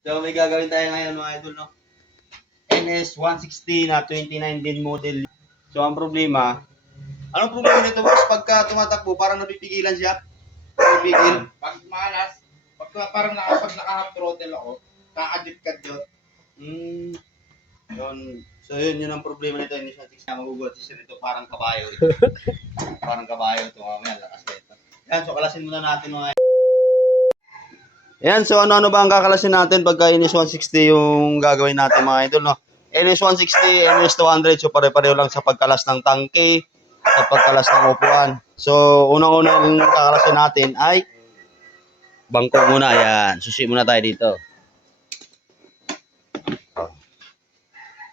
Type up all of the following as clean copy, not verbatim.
So may gagawin tayo ngayon mga idol, no? NS160 na 29 din model. So ang problema, anong problema nito boss? Pagka tumatakbo, parang napipigilan siya. Napipigil. Pag malas, parang pag naka-half throttle ako, ka-addict yun. Yun. So yun ang problema nito. NS160 na magugulat si Sir ito. Parang kabayo. Parang kabayo ito. Mamaya, lakas ka ito. Yan, so kalasin muna natin mga. Yan, so ano ba ang kakalasin natin pagka NS160 yung gagawin natin mga idol, no? NS160, NS200, so pare-pareho lang sa pagkalas ng tangke, sa pagkalas ng upuan. So, unang-unang kakalasin natin ay bangko muna, yan. Susi muna tayo dito.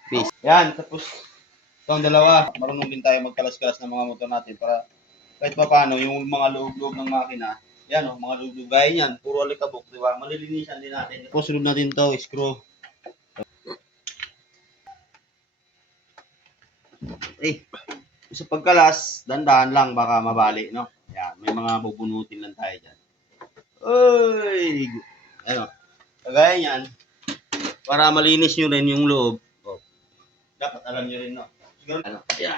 Peace. Yan, tapos itong dalawa, marunong din tayo magkalas-kalas ng mga motor natin para kahit pa paano, yung mga loob-loob ng makina, yan o, mga loob-loob gaya yan, puro alikabok, di ba? Malilinisan din natin. Tapos sunod natin to, screw. Sa pagkalas, dandahan lang, baka mabali, no? Yan, may mga bubunutin lang tayo dyan. Uy! Ano, kagaya yan, para malinis nyo rin yung loob, oh, dapat alam nyo rin, no? Siguro, ano, yan.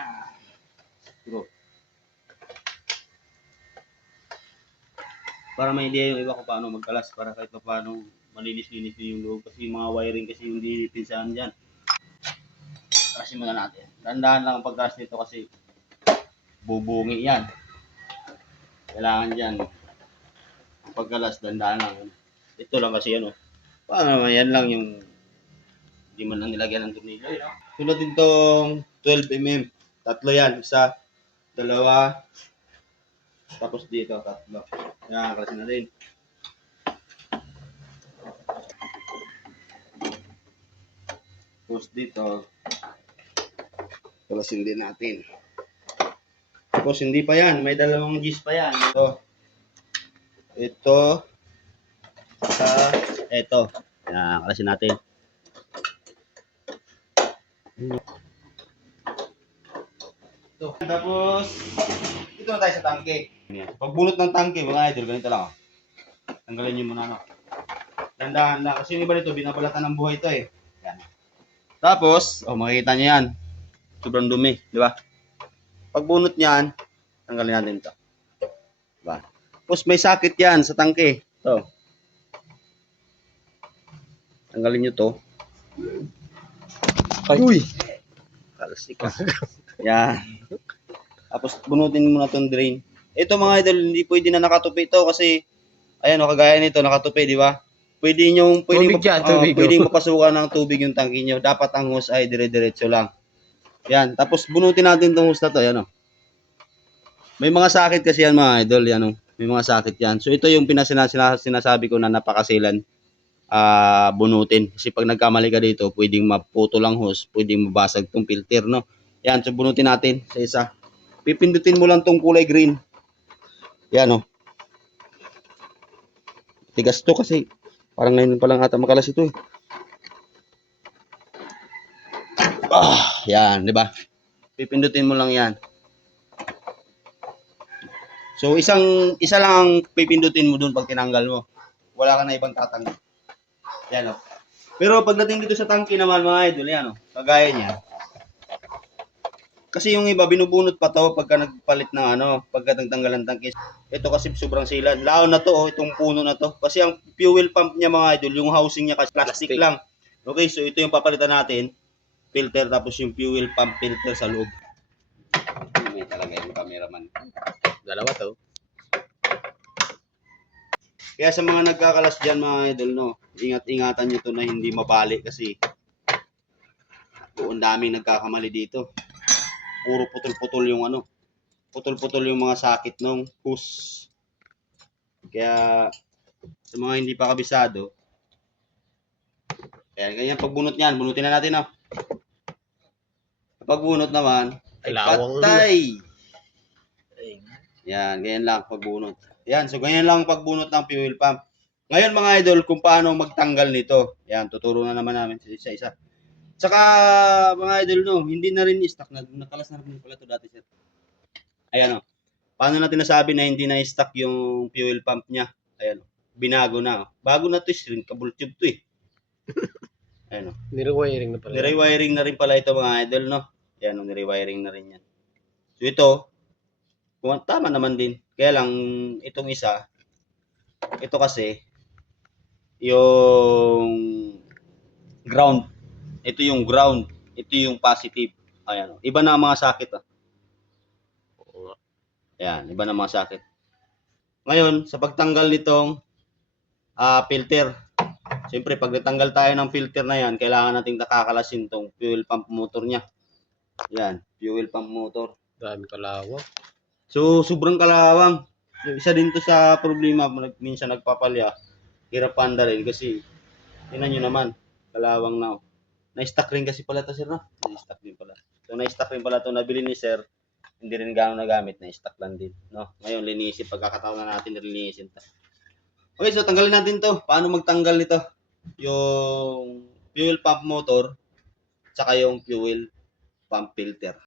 Screw. Para may idea yung iba kung paano magkalas, para kahit pa paano malinis-linis yung loob. Kasi yung mga wiring kasi yung pinsahan dyan. Kasi muna natin. Dandahan lang ang pagkalas nito kasi bubungi yan. Kailangan dyan. Ang pagkalas, dandahan lang. Ito lang kasi ano. Paano naman yan lang yung hindi man lang nilagyan ng tornilyo. No? Sunod din tong 12mm. Tatlo yan. Isa, dalawa, tapos dito, tatlo. Yan, kasi na rin. Tapos dito, kalasin din natin. Tapos hindi pa yan, may dalawang G's pa yan. Ito, sa ito. Yan, kalasin natin. Ito. Tapos, ito na tayo sa tangke. Pagbunot ng tangke, mga idol, ganito lang. Tanggalin nyo muna, no? Dandahan lang. Kasi yung iba nito, binabalatan ng buhay ito eh. Yan. Tapos, makikita nyo yan. Sobrang dumi, di ba? Pagbunot niyan, tanggalin natin ito. Diba? Tapos may sakit yan sa tangke. Ito. Tanggalin nyo to. Ay. Uy! Kalasik ka. Yan. Tapos bunutin mo na itong drain. Ito mga idol, hindi pwede na nakatupi ito kasi ayan o, kagaya nito, nakatupi, di ba? Pwedeng mapasukan ng tubig yung tangke nyo. Dapat ang hose ay dire-diretso lang. Yan. Tapos bunutin natin itong hose na to. Yan o. May mga sakit kasi yan mga idol. Yan o. May mga sakit yan. So ito yung sinasabi ko na napakasilan. Bunutin. Kasi pag nagkamali ka dito, pwedeng maputo lang hose, pwedeng mabasag tong filter, no? Yan, so bunutin natin sa isa. Pipindutin mo lang tong kulay green. Yan, no? Tigas to kasi parang ngayon pa lang ata makalas ito eh. Yan, di ba? Pipindutin mo lang yan. So isa lang ang pipindutin mo dun pag tinanggal mo. Wala ka na ibang tatanggal. Yan, no? Pero pagdating dito sa tangke naman mga idol, yan, no? Kagaya niya. Kasi yung iba binubunot pa to pagka nagpalit ng pagka nagtanggal ng tangke. Ito kasi sobrang silan. Laon na to, itong puno na to. Kasi ang fuel pump niya mga idol, yung housing niya kasi plastic lang. Okay, so ito yung papalitan natin. Filter tapos yung fuel pump filter sa loob. May talaga yung cameraman. Dalawa to. Kaya sa mga nagkakalas dyan mga idol, no, ingat-ingatan nyo to na hindi mabali kasi ang daming nagkakamali dito. Puro putol-putol yung putol-putol yung mga sakit nung hose. Kaya sa mga hindi pa kabisado, kaya ganyan pagbunot niyan, bunutin na natin, no. Pagbunot naman, ay patay. Yan, ganyan lang pagbunot. Yan, so ganyan lang pagbunot ng fuel pump. Ngayon mga idol, kung paano magtanggal nito. Yan, tuturo na naman namin sa isa-isa. Saka mga idol, no, hindi na rin stock na nakalas na rin pala to dati, sir. Ayan, oh. Paano natin nasabi na hindi na stock yung fuel pump niya? Ayan, binago na. Bago na to, shrinkable tube to eh. Ayan o. Nirewiring na pala. Nirewiring na rin pala ito mga idol, no? Yan, nirewiring na rin yan. So ito, kung tama naman din. Kaya lang, itong isa, ito kasi, yung ground. Ito yung ground. Ito yung positive. Ayan o. Iba na ang mga sakit. Oo nga. Ayan, iba na mga sakit. Ngayon, sa pagtanggal nitong filter, siyempre, pag natanggal tayo ng filter na yan, kailangan nating nakakalasin tong fuel pump motor niya. Yan, fuel pump motor. Dami kalawang. So, sobrang kalawang. Isa din to sa problema, minsan nagpapalya, hirapan na rin kasi, tingnan nyo naman, kalawang na. Na-stock rin kasi pala to sir, no? Na-stock din pala. So, na-stock rin pala to, nabili ni sir, hindi rin gano'ng nagamit, na-stock lang din. No? Ngayon, linisin, pagkakataon na natin, linisin to. Okay, so tanggalin natin to. Paano magtanggal nito? Yung fuel pump motor, tsaka yung fuel pump filter.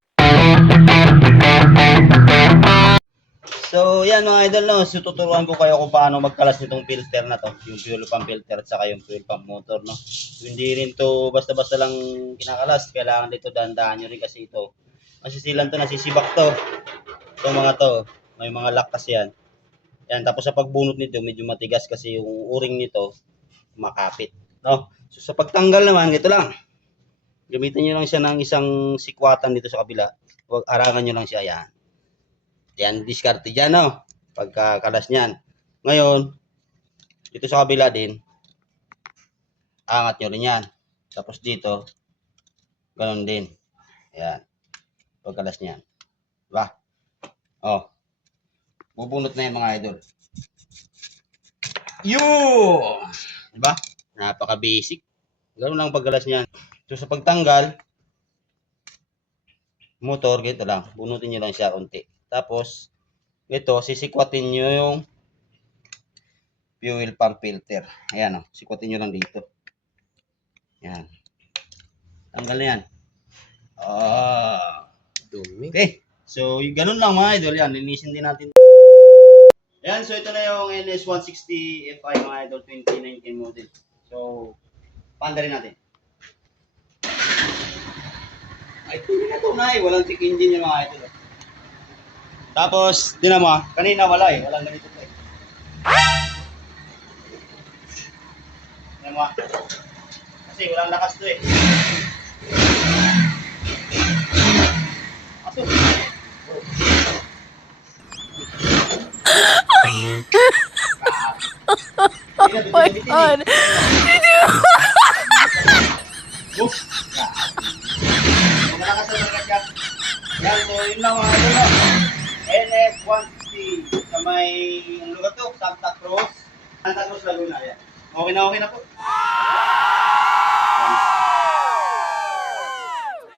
So, yan mga idol, no? So, tuturuan ko kayo kung paano magkalas nitong filter na to. Yung fuel pump filter at saka yung fuel pump motor, no? So, hindi rin to basta-basta lang kinakalas. Kailangan dito dahan-dahan nyo rin kasi ito. Masisilan to, nasisibak to. Ito mga to. May mga lock kasi yan. Yan, tapos sa pagbunot nito, medyo matigas kasi yung uring nito makapit, no? So, sa pagtanggal naman, ito lang. Gamitin nyo lang siya ng isang sikwatan dito sa kabila. Huwag arangan nyo lang siya, yan. Yan, diskarte dyan, no? Pagkakalas niyan. Ngayon, dito sa kabila din, angat nyo rin yan. Tapos dito, ganun din. Yan. Pagkalas niyan. Diba? Oh. Bubunot na yan mga idol. Yun! Diba? Napaka-basic. Ganun lang pagkalas niyan. So, sa pagtanggal, motor, ganito lang. Bunutin nyo lang siya unti. Tapos, ito, sisikwatin nyo yung fuel pump filter. Ayan o, sikwatin nyo lang dito. Ayan. Tanggal na yan. Dumi. Okay. So, yung ganun lang mga idol. Yan, linisin din natin. Ayan, so ito na yung NS160 Fi mga idol 2019 model. So, panda rin natin. Ay, hindi na ito na eh. Walang tick engine yung mga idol. Tapos, di na mo, kanina wala eh. Walang ganito eh. Di mo, kasi walang lakas to eh. Ato. Oh my God. Malakas na talaga. Yan, so yun lang mga idol. NS160 sa may, ano lugar to? Santa Cruz. Santa Cruz, Laguna. Yan. Okay na po.